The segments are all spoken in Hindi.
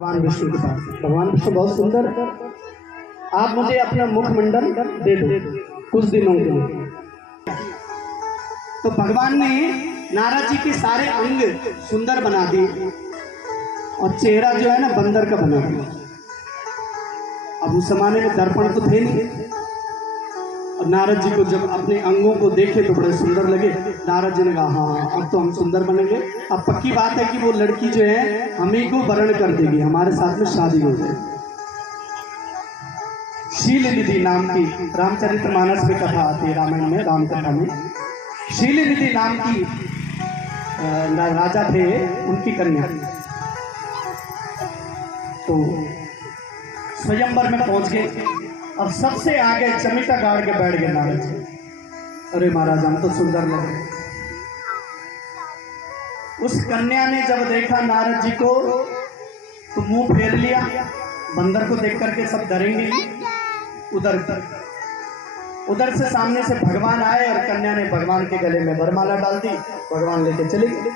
भगवान विष्णु के पास। भगवान विष्णु बहुत सुंदर, आप मुझे अपना मुखमंडल दे दो कुछ दिनों के लिए। तो भगवान ने नारद जी के सारे अंग सुंदर बना दिए और चेहरा जो है ना बंदर का बना दिया। अब उस जमाने में दर्पण तो थे नहीं, और नारद जी को जब अपने अंगों को देखे तो बड़े सुंदर लगे। नारद जी ने कहा हाँ अब तो हम सुंदर बनेंगे। अब पक्की बात है कि वो लड़की जो है हमें को वर्ण कर देगी, हमारे साथ में शादी हो जाएगी। शील निधि नाम की रामचरितमानस में कथा आती है, रामायण में राम कथा में। शील निधि नाम की राजा थे, उनकी कन्या। तो स्वयंवर में पहुंच गए और सबसे आगे चमिटा गाड़ के बैठ गए नारद जी। अरे महाराज हम तो सुंदर लगे। उस कन्या ने जब देखा नारद जी को तो मुंह फेर लिया। बंदर को देख करके सब डरेंगे। उधर से सामने से भगवान आए और कन्या ने भगवान के गले में वरमाला डाल दी। भगवान लेके चले गए।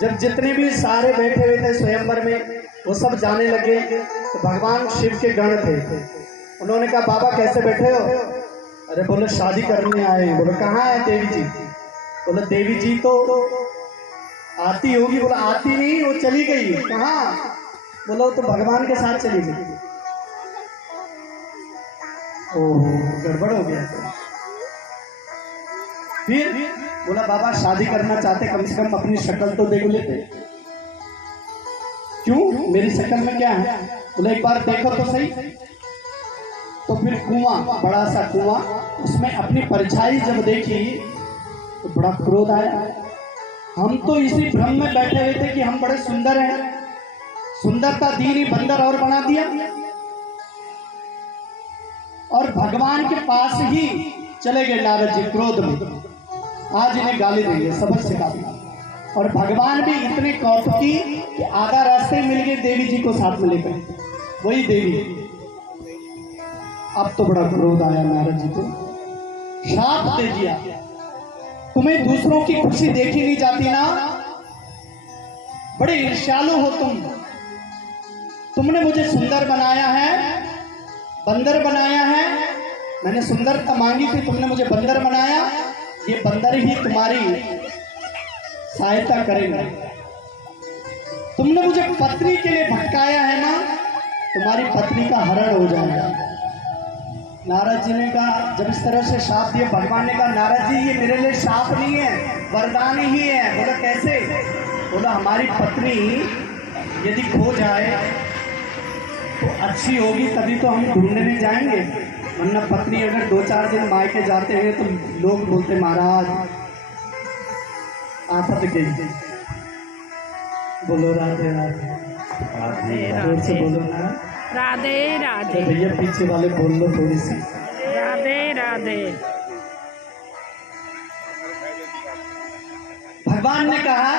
जब जितने भी सारे बैठे हुए थे स्वयंवर में वो सब जाने लगे तो भगवान शिव के गण थे। उन्होंने कहा बाबा कैसे बैठे हो? अरे बोले शादी करने आए। बोले कहाँ है देवी जी? बोले देवी जी तो आती होगी। बोला आती नहीं, वो चली गई। कहाँ? बोलो तो भगवान के साथ चली गई। ओह गड़बड़ हो गया। फिर बोला बाबा शादी करना चाहते कम से कम अपनी शक्ल तो देख लेते। क्यों मेरी शक्ल में क्या है? बोले एक बार देखो तो सही। तो फिर कुआं, बड़ा सा कुआं, उसमें अपनी परछाई जब देखी तो बड़ा क्रोध आया। हम तो इसी भ्रम में बैठे हुए थे कि हम बड़े सुंदर हैं, सुंदरता दी नहीं बंदर और बना दिया। और भगवान के पास ही चले गए नारद जी क्रोध में। आज इन्हें गाली देंगे, सबक सिखा देंगे। और भगवान भी इतने कौतुकी कि आधा रास्ते मिल गए देवी जी को साथ में लेकर। वही देवी। अब तो बड़ा क्रोध आया नारद जी को, श्राप दे दिया। तुम्हें दूसरों की खुशी देखी नहीं जाती ना, बड़े ईर्ष्यालु हो तुम। तुमने मुझे सुंदर बनाया है, बंदर बनाया है। मैंने सुंदरता मांगी थी, तुमने मुझे बंदर बनाया। ये बंदर ही तुम्हारी सहायता करेंगे। तुमने मुझे पत्नी के लिए भटकाया है ना, तुम्हारी पत्नी का हरण हो जाएगा। नारद जी ने कहा, जब इस तरह से शाप दिए, भगवान ने कहा नारद जी ये मेरे लिए शाप नहीं है, वरदान ही है। बोला कैसे? बोला हमारी पत्नी यदि खो जाए तो अच्छी होगी तभी तो हम ढूंढने में जाएंगे, वरना पत्नी अगर 2-4 दिन मायके जाते हैं तो लोग बोलते महाराज आफत गई। बोलो राधे राधे। राधे जोर से राधे बोलो ना। राधे राधे भैया पीछे वाले बोल लो थोड़ी सी। राधे राधे। भगवान ने कहा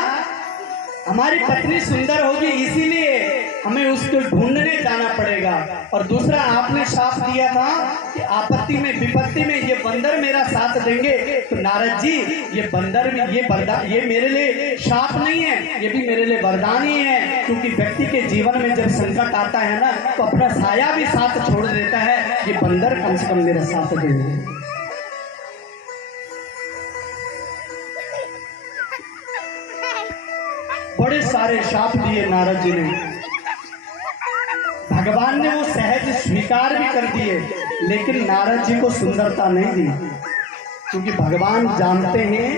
हमारी पत्नी सुंदर होगी इसीलिए हमें उसको ढूंढने जाना पड़ेगा। और दूसरा आपने शाप दिया था कि आपत्ति में विपत्ति में ये बंदर मेरा साथ देंगे। तो नारद जी ये बंदर में ये मेरे लिए शाप नहीं है, ये भी मेरे लिए वरदान ही है। क्योंकि व्यक्ति के जीवन में जब संकट आता है ना तो अपना साया भी साथ छोड़ देता है। ये बंदर कम से कम मेरा साथ देंगे। बड़े सारे शाप दिए नारद जी ने। भगवान ने वो सहज स्वीकार भी कर दिए, लेकिन नारद जी को सुंदरता नहीं दी। क्योंकि भगवान जानते हैं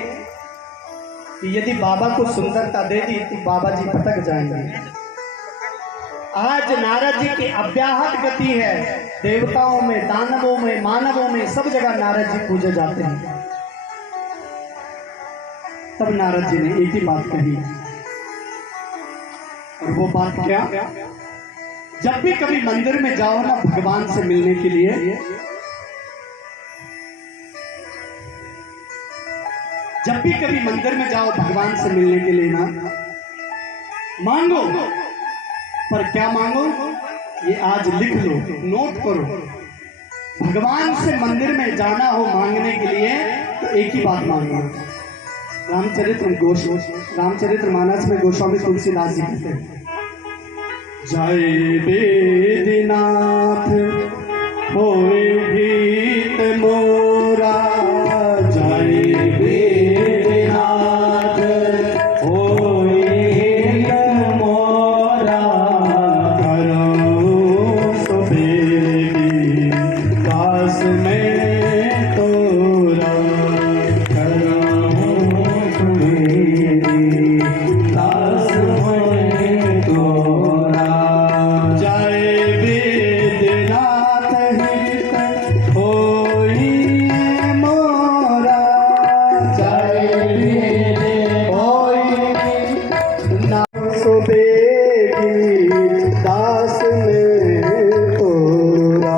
कि यदि बाबा को सुंदरता दे दी तो बाबा जी भटक जाएंगे। आज नारद जी की अव्याहत गति है। देवताओं में, दानवों में, मानवों में सब जगह नारद जी पूजे जाते हैं। तब नारद जी ने एक ही बात कही, और वो बात क्या? जब भी कभी मंदिर में जाओ ना भगवान से मिलने के लिए, जब भी कभी मंदिर में जाओ भगवान से मिलने के लिए ना, मांगो। पर क्या मांगो ये आज लिख लो, नोट करो। भगवान से मंदिर में जाना हो मांगने के लिए तो एक ही बात मांगो। रामचरितमानस में गोस्वामी तुलसीदास जी कहते हैं जय वेदनाथ होए गीत मोरा, जय वेदनाथ होए गीत मोरा, करो सुबेगी दास में तोरा, करो सुबेगी दास में तोरा। जय वेदनाथ हित होई मोरा, जय वेद होई ना सुबेगी दास में तोरा,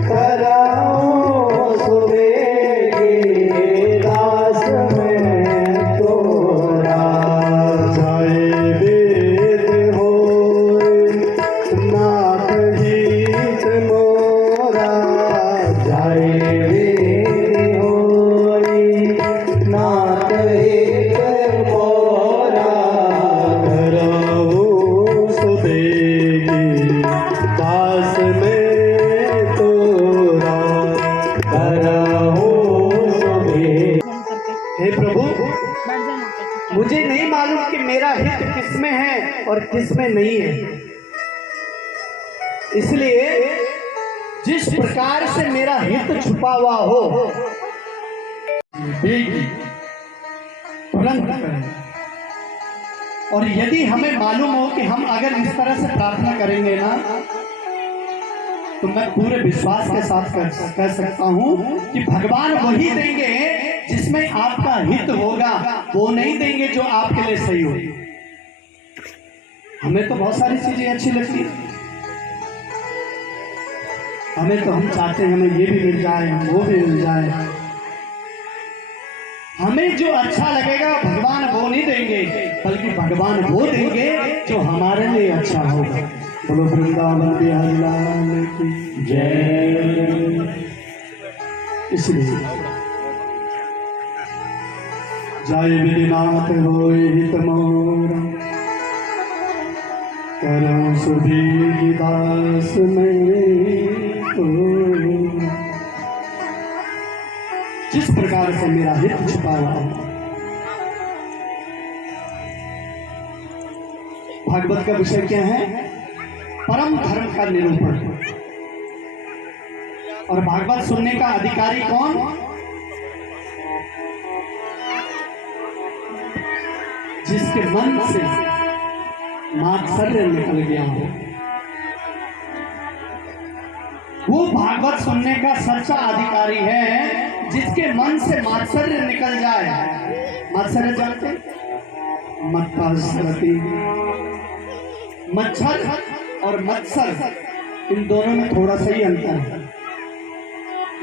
कराओ सुबेगी दास में तोरा। जय वेद होई नाथ हित मोरा, जय वेद होई नाथ हित मोरा, कराओ सुबेगी दास में तोरा, कराओ सुबेगी। हे प्रभु, मुझे नहीं मालूम कि मेरा हित किसमें है और किसमें नहीं है, इसलिए जिस प्रकार से मेरा हित छुपा हुआ हो तुरंत करें। और यदि हमें मालूम हो कि हम अगर इस तरह से प्रार्थना करेंगे ना, तो मैं पूरे विश्वास के साथ कह सकता हूं कि भगवान वही देंगे जिसमें आपका हित होगा, वो नहीं देंगे जो आपके लिए सही हो। हमें तो बहुत सारी चीजें अच्छी लगती हैं, हमें तो हम चाहते हैं हमें ये भी मिल जाए, वो भी मिल जाए। हमें जो अच्छा लगेगा भगवान वो नहीं देंगे, बल्कि भगवान वो देंगे जो हमारे लिए अच्छा होगा। बोलो वृंदावन बिहारी लाल की जय। इसलिए जय विधिनाथ होए हित मोरा, करो सुबेगी दास में तोरा। जिस प्रकार से मेरा हित छुपा हुआ है। भागवत का विषय क्या है? परम धर्म का निरूपण। और भागवत सुनने का अधिकारी कौन? जिसके मन से मात्सर्य निकल गया हो, वो भागवत सुनने का सच्चा अधिकारी है। जिसके मन से मात्सर्य निकल जाए, मात्सर्य जानते? मत्सरति, मच्छर और मत्सर, इन दोनों में थोड़ा सा ही अंतर है।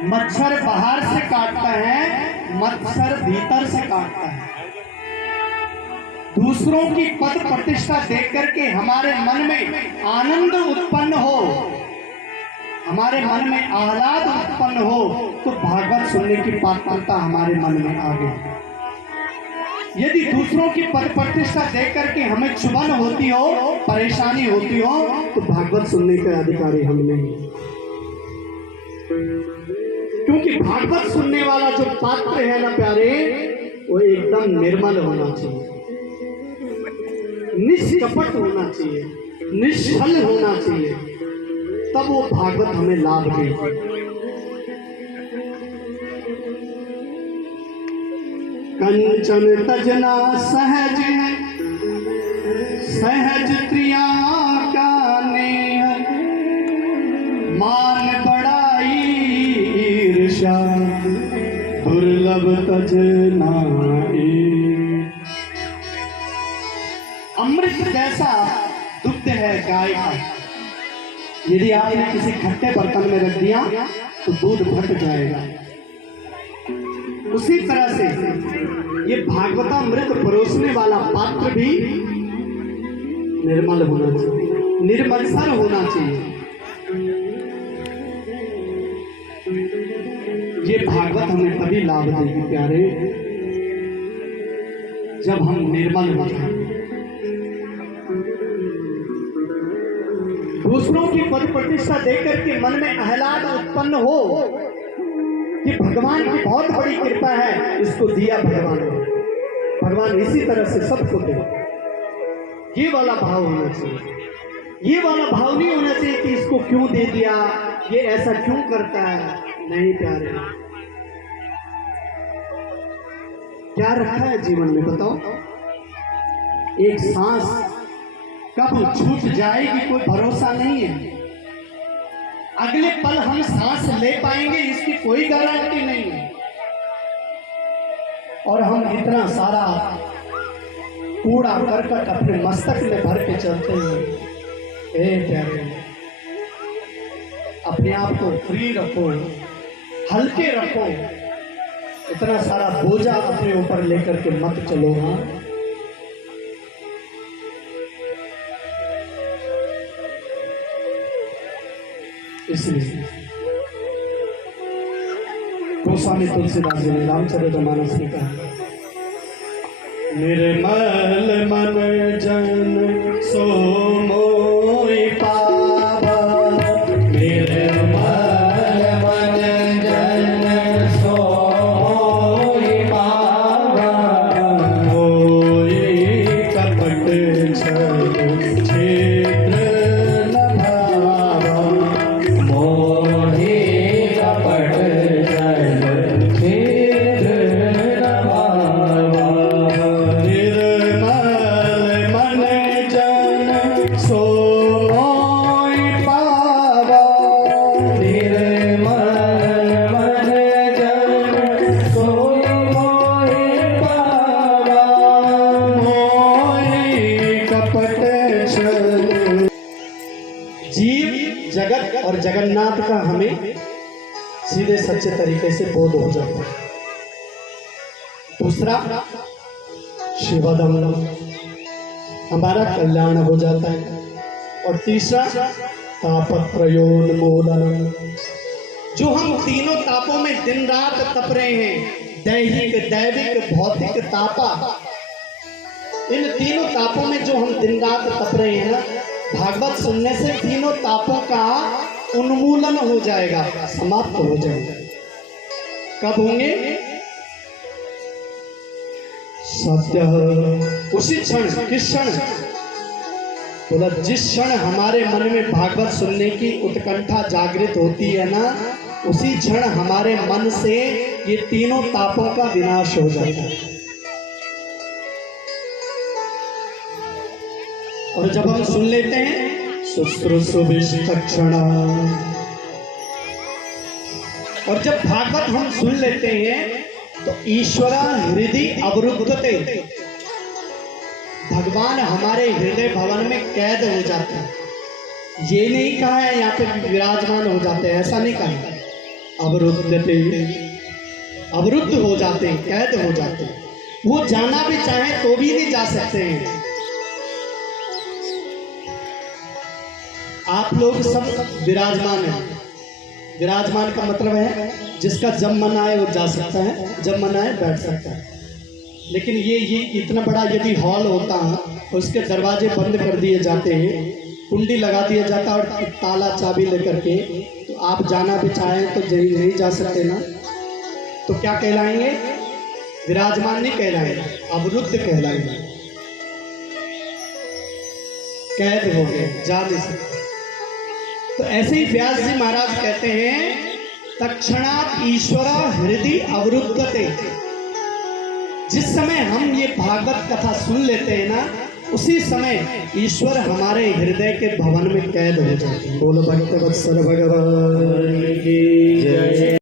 मच्छर बाहर से काटता है, मत्सर भीतर से काटता है। दूसरों की पद प्रतिष्ठा देख करके हमारे मन में आनंद उत्पन्न हो, हमारे मन में आह्लाद उत्पन्न हो, तो भागवत सुनने की पात्रता हमारे मन में आ गई। यदि दूसरों की पद प्रतिष्ठा देख करके हमें चुभन होती हो, परेशानी होती हो, तो भागवत सुनने के अधिकारी हम नहीं। क्योंकि भागवत सुनने वाला जो पात्र है ना प्यारे, वो एकदम निर्मल होना चाहिए, निष्कपट होना चाहिए, निश्चल होना चाहिए, तब वो भागवत हमें लाभ देगी। कंचन तजना सहज है, सहज प्रिया का नेह, मान बड़ाई ईर्ष्या दुर्लभ तजनाई। अमृत जैसा दुग्ध है गाय का, यदि आपने किसी खट्टे बर्तन में रख दिया तो दूध फट जाएगा। उसी तरह से ये भागवतामृत परोसने वाला पात्र भी निर्मल होना चाहिए, निर्मलसर होना चाहिए। ये भागवत हमें तभी लाभ देगी प्यारे, जब हम निर्मल हो जाएंगे। दूसरों की पद प्रतिष्ठा देकर के मन में आह्लाद उत्पन्न हो कि भगवान की बहुत बड़ी कृपा है, इसको दिया भगवान ने, भगवान इसी तरह से सबको दे। ये वाला भाव होना चाहिए। ये वाला भाव नहीं होना चाहिए कि इसको क्यों दे दिया, ये ऐसा क्यों करता है। नहीं प्यारे, क्या रखा है जीवन में बताओ? एक सांस कब छूट जाएगी कोई भरोसा नहीं है। अगले पल हम सांस ले पाएंगे इसकी कोई गारंटी नहीं है। और हम इतना सारा कूड़ा करकट अपने मस्तक में भर के चलते हैं। प्यारे, अपने आप को फ्री रखो, हल्के रखो, इतना सारा बोझा अपने ऊपर लेकर के मत चलो। हाँ, इसलिए गोस्वामी तुलसीदास जी ने रामचरितमानस में कहा, निर्मल मन जन सो मोहि पावा, निर्मल मन जन सो मोहि पावा, मोहि कपट छल छिद्र न भावा, मोहि कपट छल छिद्र न भावा, निर्मल मन जन सो मोहि पावा, निर्मल मन जन सो मोहि पावा, मोहि कपट छल। जीव जगत और जगन्नाथ का हमें सीधे सच्चे तरीके से बोध हो जाता है। दूसरा, शिवदम, हमारा कल्याण हो जाता है। और तीसरा, तापत्रयोन्मूलनम, जो हम तीनों तापों में दिन रात तप रहे हैं, दैहिक दैविक भौतिक तापा, इन तीनों तापों में जो हम दिन रात तप रहे हैं ना, भागवत सुनने से तीनों तापों का उन्मूलन हो जाएगा, समाप्त हो जाएगा। कब होंगे? सत्य, उसी क्षण। किस क्षण? बोला, जिस क्षण हमारे मन में भागवत सुनने की उत्कंठा जागृत होती है ना, उसी क्षण हमारे मन से ये तीनों तापों का विनाश हो जाता है। और जब हम सुन लेते हैं शुश्रूषुभिस्तक्षणा, और जब भागवत हम सुन लेते हैं तो ईश्वरा हृदय अवरुद्धते, भगवान हमारे हृदय भवन में कैद हो जाते हैं। ये नहीं कहा है यहाँ पे विराजमान हो जाते हैं, ऐसा नहीं कहा है। अवरुद्धते, अवरुद्ध हो जाते हैं, कैद हो जाते हैं। वो जाना भी चाहे तो भी नहीं जा सकते हैं। आप लोग सब विराजमान हैं। विराजमान का मतलब है जिसका जब मन आए वो जा सकता है, जब मन आए बैठ सकता है। लेकिन ये इतना बड़ा यदि हॉल होता है तो उसके दरवाजे बंद कर दिए जाते हैं, कुंडी लगा दिया जाता और ताला चाबी लेकर के, तो आप जाना भी चाहें तो नहीं जा सकते ना। तो क्या कहलाएंगे? विराजमान नहीं कहलाएंगे, अवरुद्ध कहलाएंगे। कैद हो गए, जा नहीं सकते। तो ऐसे ही व्यास जी महाराज कहते हैं, तक्षणात् ईश्वरा हृदय अवरुद्धते। जिस समय हम ये भागवत कथा सुन लेते हैं ना, उसी समय ईश्वर हमारे हृदय के भवन में कैद हो जाते हैं। बोलो भक्तवत्सल भगवान की जय।